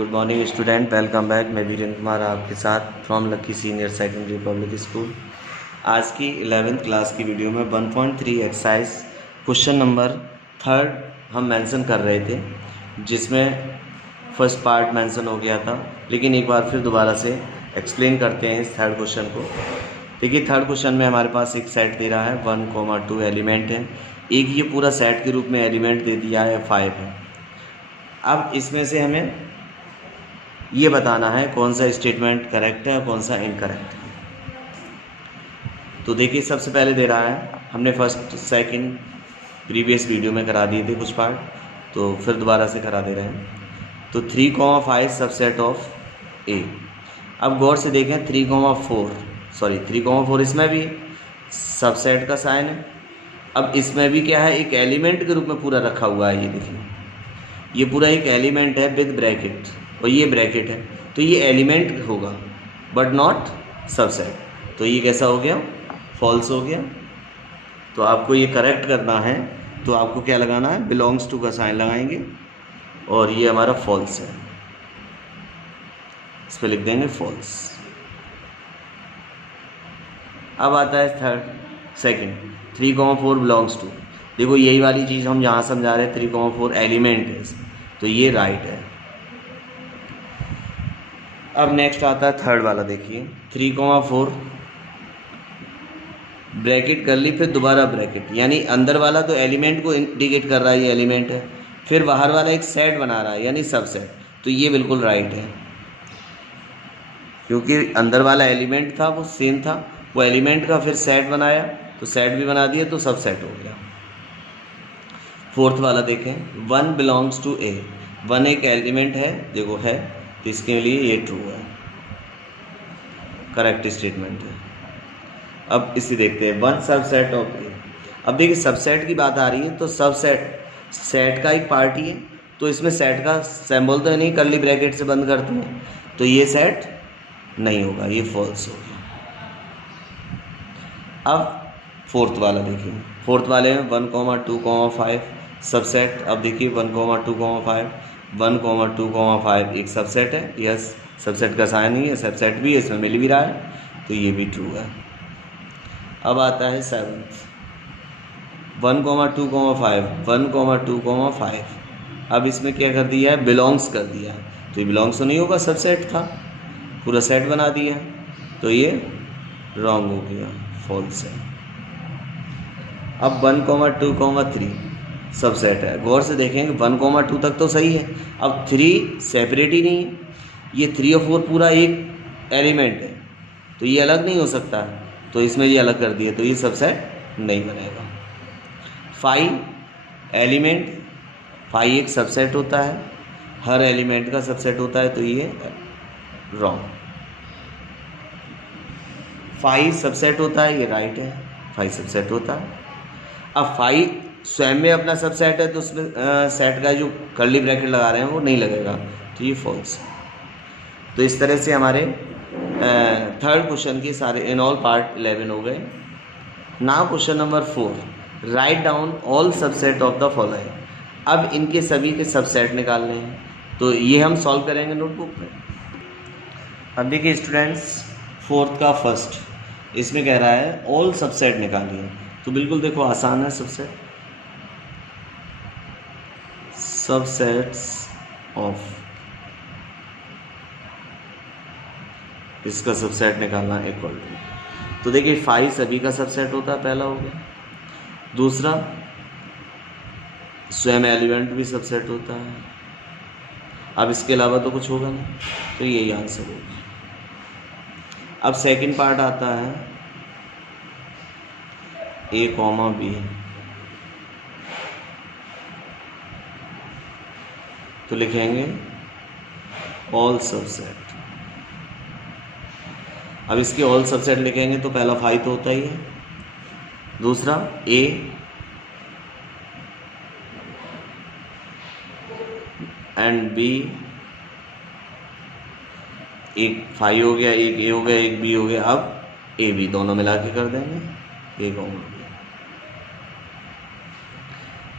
Good morning student, welcome back. मैं वीरेंद्र कुमार आपके साथ from lucky senior secondary public school. आज की 11th क्लास की वीडियो में 1.3 एक्सरसाइज क्वेश्चन नंबर 3 हम मेंशन कर रहे थे, जिसमें फर्स्ट पार्ट मेंशन हो गया था, लेकिन एक बार फिर दोबारा से एक्सप्लेन करते हैं इस थर्ड क्वेश्चन को। देखिए, थर्ड क्वेश्चन में हमारे पास एक सेट दे रहा है 1, 2 एलिमेंट है, एक ये पूरा सेट के रूप में एलिमेंट दे दिया है 5 है। अब इसमें से हमें ये बताना है कौन सा स्टेटमेंट करेक्ट है और कौन सा इनकरेक्ट है। तो देखिए, सबसे पहले दे रहा है, हमने फर्स्ट सेकंड प्रीवियस वीडियो में करा दिए थे कुछ पार्ट, तो फिर दोबारा से करा दे रहे हैं। तो 3,5 सबसेट ऑफ ए। अब गौर से देखें, 3,4 इसमें भी सबसेट का साइन है। अब इसमें भी क्या है, एक एलिमेंट के रूप में पूरा रखा हुआ है। ये देखिए, ये पूरा एक एलिमेंट है विद ब्रैकेट, और ये ब्रैकेट है, तो ये एलिमेंट होगा बट नॉट सबसेट। तो ये कैसा हो गया, फॉल्स हो गया। तो आपको ये करेक्ट करना है, तो आपको क्या लगाना है, बिलोंग्स टू का साइन लगाएंगे, और ये हमारा फॉल्स है, इस पर लिख देंगे फॉल्स। अब आता है सेकंड 3,4 बिलोंग्स टू। देखो, यही वाली चीज़ हम यहाँ समझा रहे हैं, 3,4 एलिमेंट है इसमें, तो ये राइट है। अब नेक्स्ट आता है थर्ड वाला। देखिए, 3,4 ब्रैकेट कर ली, फिर दोबारा ब्रैकेट, यानी अंदर वाला तो एलिमेंट को इंडिकेट कर रहा है, ये एलिमेंट है, फिर बाहर वाला एक सेट बना रहा है, यानी सबसेट। तो ये बिल्कुल राइट है, क्योंकि अंदर वाला एलिमेंट था, वो सेम था, वो एलिमेंट का फिर सेट बनाया, तो सेट भी बना दिया, तो सबसेट हो गया। फोर्थ वाला देखें, 1 बिलोंग्स टू ए। 1 एक एलिमेंट है, देखो है, तो इसके लिए ये ट्रू है, करेक्ट स्टेटमेंट है। अब इसे देखते हैं, 1 सबसेट ऑफ ए। अब देखिए, सबसेट की बात आ रही है, तो सबसेट सेट का एक पार्ट ही है, तो इसमें सेट का सिंबल तो नहीं, कर्ली ब्रैकेट से बंद करते हैं, तो ये सेट नहीं होगा, ये फॉल्स हो गया। अब फोर्थ वाला देखिए, फोर्थ वाले में 1,2,5 सबसेट। अब देखिए, 1,2,5 1,2,5 एक सबसेट है, यस, सबसेट का साइन ही है, सबसेट भी है, इसमें मिल भी रहा है, तो ये भी ट्रू है। अब आता है सेवन्थ, 1,2,5 1,2,5। अब इसमें क्या कर दिया है, बिलोंग्स कर दिया है, तो ये बिलोंग्स तो नहीं होगा, सबसेट था, पूरा सेट बना दिया है, तो ये रॉन्ग हो गया, फॉल्स है। अब 1,2,3 सबसेट है, गौर से देखेंगे, 1,2 तक तो सही है, अब 3 सेपरेट ही नहीं है, ये 3 और 4 पूरा एक एलिमेंट है, तो ये अलग नहीं हो सकता, तो इसमें ये अलग कर दिए, तो ये सबसेट नहीं बनेगा। 5 एलिमेंट, 5 एक सबसेट होता है, हर एलिमेंट का सबसेट होता है, तो ये रॉन्ग। 5 सबसेट होता है, ये राइट है, 5 सबसेट होता है। अब 5 स्वयं में अपना सबसेट है, तो उसमें सेट का जो कर्ली ब्रैकेट लगा रहे हैं वो नहीं लगेगा, तो ये फॉल्स है। तो इस तरह से हमारे थर्ड क्वेश्चन के सारे इन ऑल पार्ट 11 हो गए। Now question number 4, write down all subset of the following. अब इनके सभी के सबसेट निकालने हैं, तो ये हम सॉल्व करेंगे नोटबुक में। अब देखिए स्टूडेंट्स, फोर्थ का फर्स्ट, इसमें कह रहा है ऑल सबसेट निकालिए, तो बिल्कुल देखो आसान है। सबसेट्स ऑफ, इसका सबसेट निकालना इक्वल टू, तो देखिए 5 सभी का सबसेट होता है, पहला हो गया। दूसरा, स्वयं एलिमेंट भी सबसेट होता है, अब इसके अलावा तो कुछ होगा नहीं, तो यही आंसर होगा। अब सेकंड पार्ट आता है A, B, तो लिखेंगे ऑल सबसेट। अब इसके ऑल सबसेट लिखेंगे, तो पहला 5 तो होता ही है, दूसरा A एंड B, एक 5 हो गया, एक A हो गया, एक B हो गया, अब A B दोनों मिला के कर देंगे, A कॉमन B।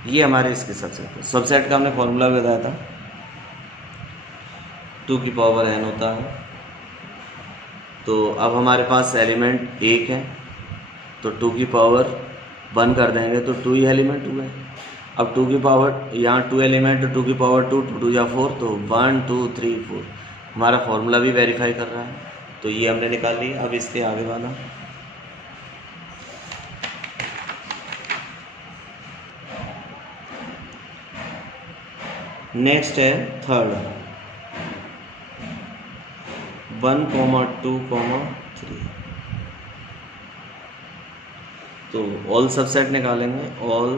ये हमारे इसके सबसेट का हमने फॉर्मूला भी बताया था, 2 की पावर n होता है। तो अब हमारे पास एलिमेंट 1 है, तो 2 की पावर 1 कर देंगे तो 2 ही एलिमेंट हुए। अब 2 की पावर, यहाँ 2 एलिमेंट, 2 की पावर 2, 2 या 4, तो 1 2 3 4 हमारा फॉर्मूला भी वेरीफाई कर रहा है, तो ये हमने निकाल लिया। अब इसके आगे वाला नेक्स्ट है थर्ड, 1, 2, 3। तो ऑल सबसेट निकालेंगे, ऑल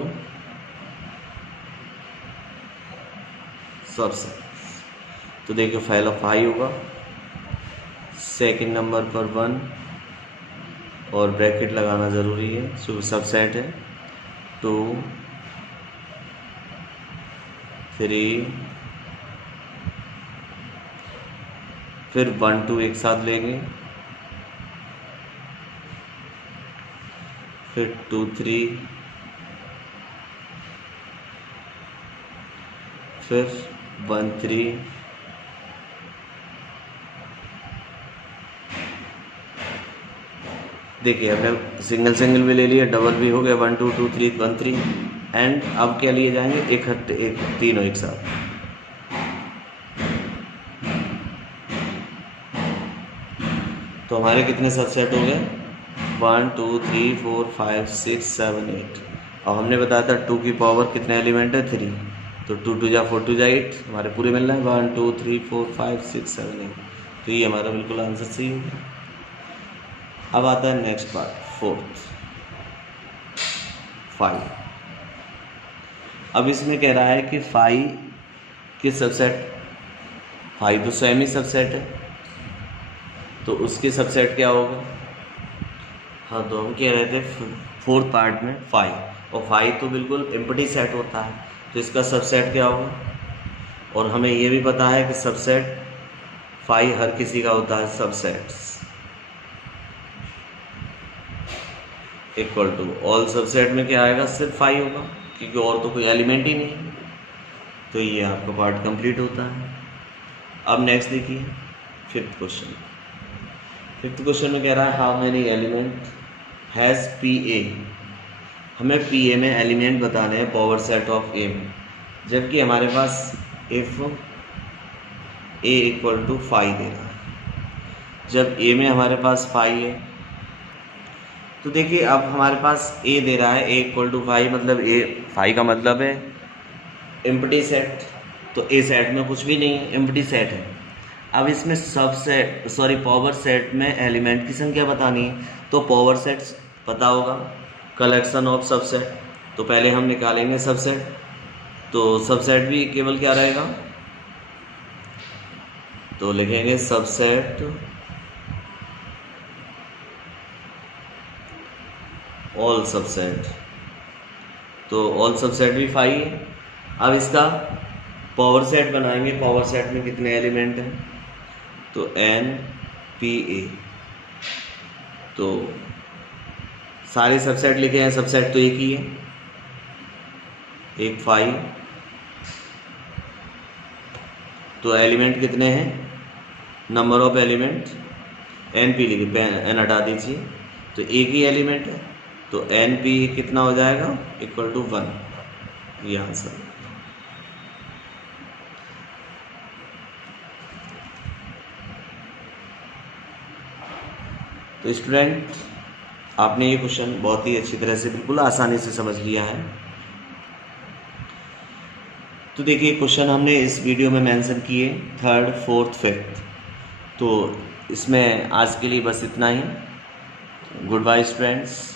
सबसेट। तो देखिए फाइल ऑफ आई होगा, सेकंड नंबर पर 1 और ब्रैकेट लगाना ज़रूरी है। सो सबसेट है 2 3, फिर 1 2 एक साथ लेंगे, फिर 2 3, फिर 1 3, देखिए हमने सिंगल सिंगल भी ले लिया, डबल भी हो गया, 1 2 2 3 1 3 एंड अब क्या लिए जाएंगे, एक तीनों एक साथ। तो हमारे कितने सबसेट हो गए, 1 2 3 4 5 6 7 8। और हमने बताया था 2 की पावर कितने एलिमेंट है, 3, तो 2 2 जा 4 2 जा 8 हमारे पूरे मिल रहे हैं, 1 2 3 4 5 6 7 8। तो ये हमारा बिल्कुल आंसर सही हो गया। अब आता है नेक्स्ट पार्ट, फोर्थ 5। अब इसमें कह रहा है कि 5 के सबसेट, 5 तो स्वयं ही सबसेट है, तो उसके सबसेट क्या होगा। हाँ, तो हम कह रहे थे फोर्थ पार्ट में 5, और 5 तो बिल्कुल एम्प्टी सेट होता है, तो इसका सबसेट क्या होगा। और हमें ये भी पता है कि सबसेट 5 हर किसी का होता है, subsets equal to all subset में क्या आएगा, सिर्फ 5 होगा, क्योंकि और तो कोई एलिमेंट ही नहीं। तो ये आपका पार्ट कंप्लीट होता है। अब नेक्स्ट देखिए फिफ्थ क्वेश्चन। फिफ्थ क्वेश्चन में कह रहा है how many element has P A. हमें पी ए में एलिमेंट बताने हैं पावर सेट ऑफ ए में, जबकि हमारे पास इफ ए इक्वल टू 5 दे रहा है। जब ए में हमारे पास 5 है, तो देखिए अब हमारे पास ए दे रहा है, ए इक्वल टू 5, मतलब ए 5 का मतलब है एम्प्टी सेट, तो ए सेट में कुछ भी नहीं है, एम्प्टी सेट है। अब इसमें सबसेट पावर सेट में एलिमेंट की संख्या बतानी है, तो पावर सेट पता होगा, कलेक्शन ऑफ सबसेट। तो पहले हम निकालेंगे सबसेट, तो सबसेट भी केवल क्या रहेगा, तो लिखेंगे सबसेट ऑल सबसेट। तो ऑल सबसेट भी 5 है। अब इसका पावर सेट बनाएंगे, पावर सेट में कितने एलिमेंट हैं, तो एन पी ए। तो सारे सबसेट लिखे हैं, सबसेट तो एक ही है, एक 5। तो एलिमेंट कितने हैं, number of element N P लिखे, एन हटा दीजिए, तो एक ही एलिमेंट है, तो एन पी कितना हो जाएगा, इक्वल टू 1। ये आंसर। तो स्टूडेंट, आपने ये क्वेश्चन बहुत ही अच्छी तरह से बिल्कुल आसानी से समझ लिया है। तो देखिए क्वेश्चन हमने इस वीडियो में मेंशन किए, थर्ड, फोर्थ, फिफ्थ। तो इसमें आज के लिए बस इतना ही। Good bye students.